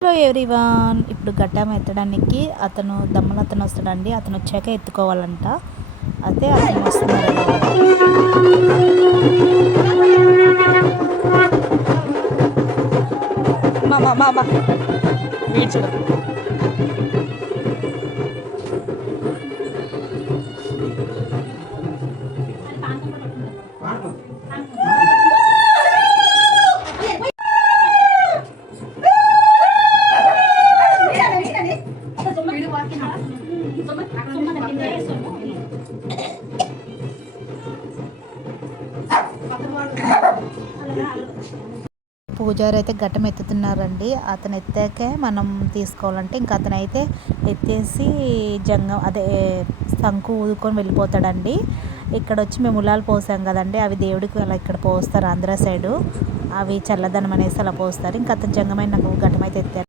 Hello everyone, ఇప్పుడు గడ్డం ఎత్తడానికి అతను వస్తాడండి. అతను వచ్చాక ఎత్తుకోవాలంట. అయితే అతను వస్తున్నారు పూజారి అయితే ఘట్టం ఎత్తుతున్నారండి. అతను ఎత్తాకే మనం తీసుకోవాలంటే ఇంకా అతను అయితే ఎత్తేసి జంగం అదే శంకు ఊదుకొని వెళ్ళిపోతాడండి. ఇక్కడ వచ్చి మేము ఉలాలు పోసాం కదండి, అవి దేవుడికి అలా ఇక్కడ పోస్తారు ఆంధ్ర సైడు. అవి చల్లదనం అనేసి అలా పోస్తారు. ఇంకా అతను జంగమైన ఘట్టం అయితే ఎత్తారు.